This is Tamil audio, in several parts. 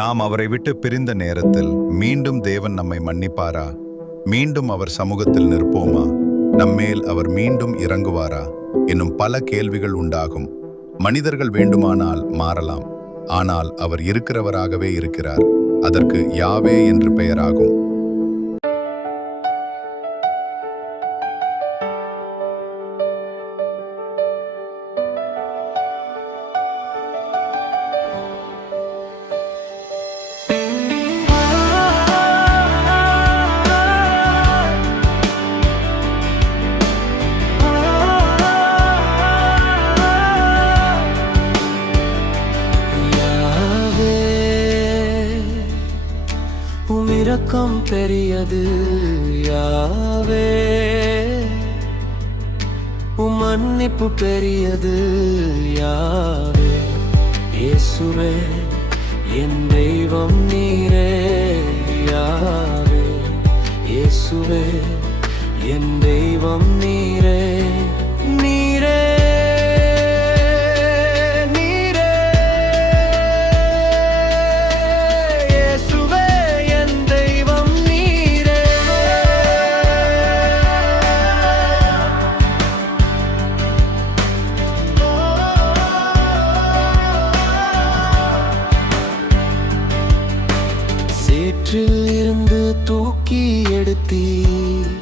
நாம் அவரை விட்டு பிரிந்த நேரத்தில் மீண்டும் தேவன் நம்மை மன்னிப்பாரா? மீண்டும் அவர் சமூகத்தில் நிற்போமா? நம்மேல் அவர் மீண்டும் இறங்குவாரா? என்னும் பல கேள்விகள் உண்டாகும். மனிதர்கள் வேண்டுமானால் மாறலாம், ஆனால் அவர் இருக்கிறவராகவே இருக்கிறார். அதற்கு யாவே என்று பெயராகும். இரக்கம் பெரியது யாவே, உம் மன்னிப்பு பெரியது யாவே. இயேசுவே என் தெய்வம் நீரே யாவே. இயேசுவே என் தெய்வம் நீரே. நீரே சேற்றில் இருந்து தூக்கி எடுத்தீர்,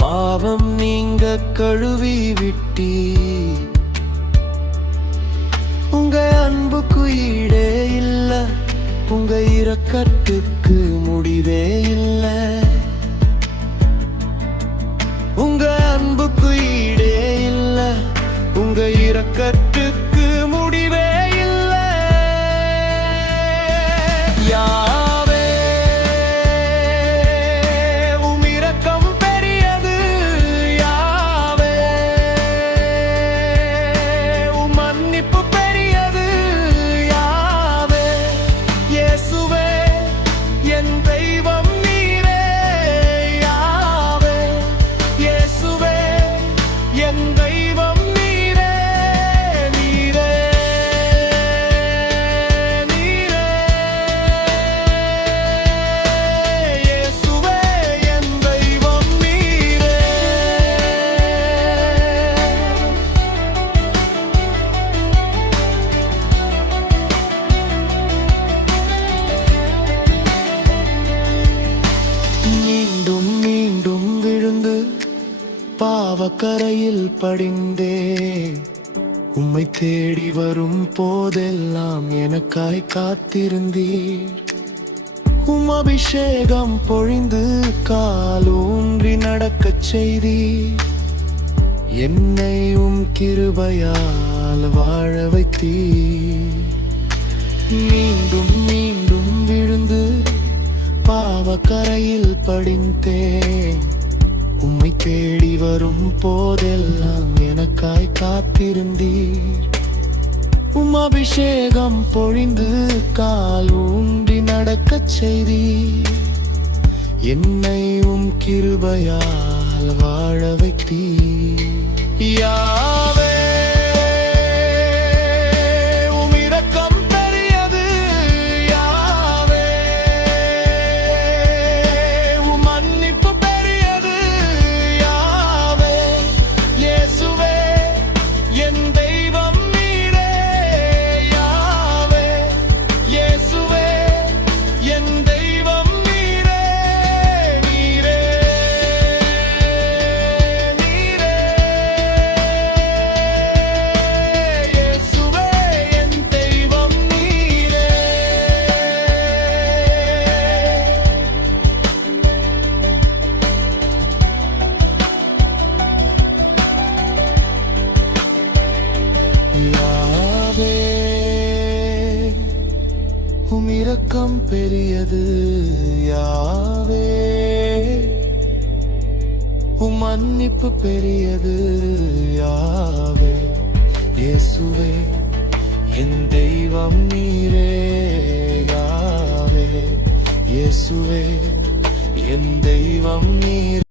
பாவம் நீங்க கழுவி விட்டீர். உங்க அன்புக்கு ஈடே இல்ல, உங்க இரக்கத்துக்கு முடிவே இல்ல. உங்க அன்புக்கு ஈடே இல்ல, உங்க இரக்கத்துக்கு முடிவே இல்ல. யாவே உம் இரக்கம் பெரியது யாவே, உம் மன்னிப்பு பெரியது யாவே. இயேசுவே என் தெய்வம் நீரே யாவே. இயேசுவே என் தெய்வம் நீரே. நீரே பாவக்கரையில் படிந்தேன், உம்மை தேடி வரும் போதெல்லாம் எனக்காய் காத்திருந்தீர். உம் அபிஷேகம் பொழிந்து காலூன்றி நடக்கச் செய்தீர். என்னை உம் கிருபையால் வாழ வைத்தீர். மீண்டும் மீண்டும் விழுந்து பாவக்கரையில் படிந்தேன், உம்மை தேடி வரும் போதெல்லாம் எனக்காய் காத்திருந்தீர். உம் அபிஷேகம் பொழிந்து கால் ஊன்றி நடக்கச் செய்தீர். என்னை உம் கிருபையால் வாழ வைத்தீர். யாவே உம் இரக்கம் பெரியது யாவே, உம் மன்னிப்பு பெரியது யாவே. இயேசுவே என் தெய்வம் நீரே யாவே. இயேசுவே என் தெய்வம் நீரே.